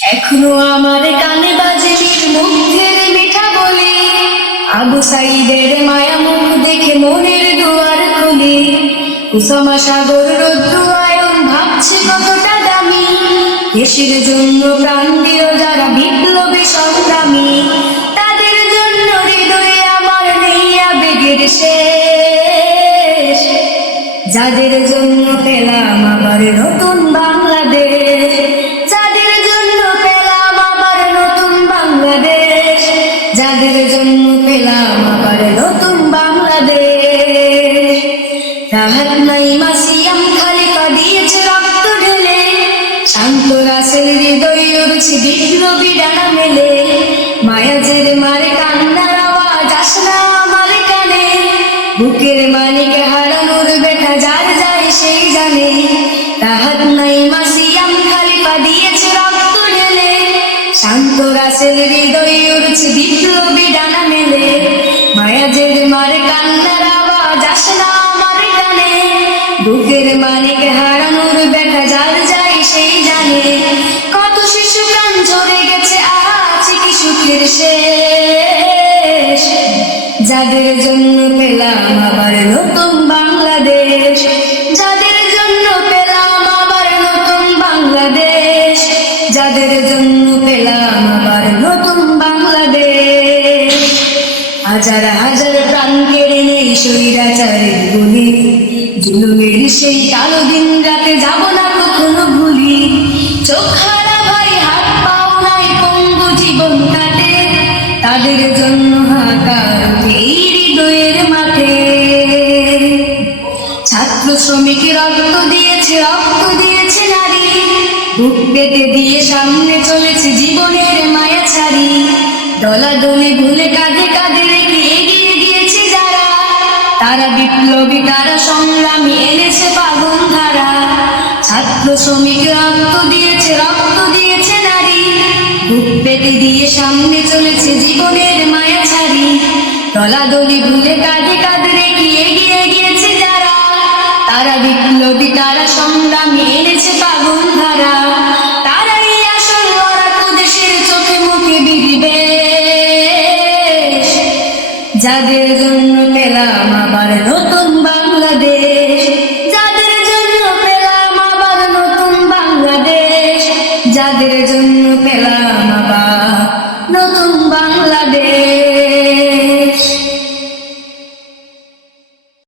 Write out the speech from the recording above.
এখনো আমার কানে বাজে বীর মুগ্ধের মিঠা বলি, আবু সাইদের মায়া মুখ দেখে মনের দুয়ার খুলি। কুসামা সাগর রৌদ্রায়ণ ভাবছে কতটা দামি, দেশের জন্য প্রাণ দিও যারা বিপ্লবী সংগ্রামী। তাদের জন্য হৃদয়ে আমার নেই আবেগের শেষ, যাদের জন্য পেলাম আবার নতুন বাংলাদেশ। যাদের জন্য পেলাম আবার নতুন বাংলাদেশ, যাদের জন্য পেলাম আবার নতুন বাংলাদেশ। রাহাত নাইমা সিয়াম খালিফা দিয়েছে রক্ত ঢেলে, শান্ত রাসেল হৃদয় উড়ছে বিপ্লবী ডানা মেলে। মায়াজের মারে কান্নার আওয়াজ আসনা আমার কানে, বুকের মানিকে হারানোর ব্যথা যার যায় সেই জানে। রাহাত নাইমা সিয়াম খালিফা দিয়েছে রক্ত ঢেলে, শান্ত রাসেল হৃদয় উড়ছে বিপ্লবী ডানা মেলে। মায়াজের মারে কান্নার আওয়াজ আসনা আমার কানে, বুকের মানিকে হারানোর ব্যথা যার যায় সেই জানে। কত শিশু প্রাণ ঝরে গেছে আছে কি সুখের শেষ, যাদের জন্য পেলাম আবার নতুন বাংলাদেশ। যাদের জন্য পেলাম আবার নতুন বাংলাদেশ, যাদের জন্য পেলাম আবার নতুন বাংলাদেশ। হাজার হাজার প্রাণ কেড়ে নেই স্বৈরাচারের গুলি, জুলুমের সেই কালো দিন রাতে যাব না কখনো ভুলি। চোখ হারা ভাই হাত পাও নাই পঙ্গু জীবন কাটে, তাদের জন্য হাহাকার এই হৃদয়ের মাঠে। ছাত্র শ্রমিক রক্ত দিয়েছে, রক্ত দিয়েছে নারী, বুক পেতে দিয়ে সামনে চলেছে জীবনের মায়া ছাড়ি। দলাদলি ভুলে কাঁধে কাঁধে রেখে এগিয়ে গিয়েছে যারা, তারা বিপ্লবী তারা সংগ্রামী এনেছে পাগল ধারা। ছাত্র শ্রমিক রক্ত দিয়েছে, রক্ত দিয়েছে নারী, বুক পেতে দিয়ে সামনে চলেছে জীবনের মায়া ছাড়ি। দলাদলি ভুলে কাঁধে কাঁধে রেখে এগিয়ে গিয়েছে যারা, তারা বিপ্লবী তারা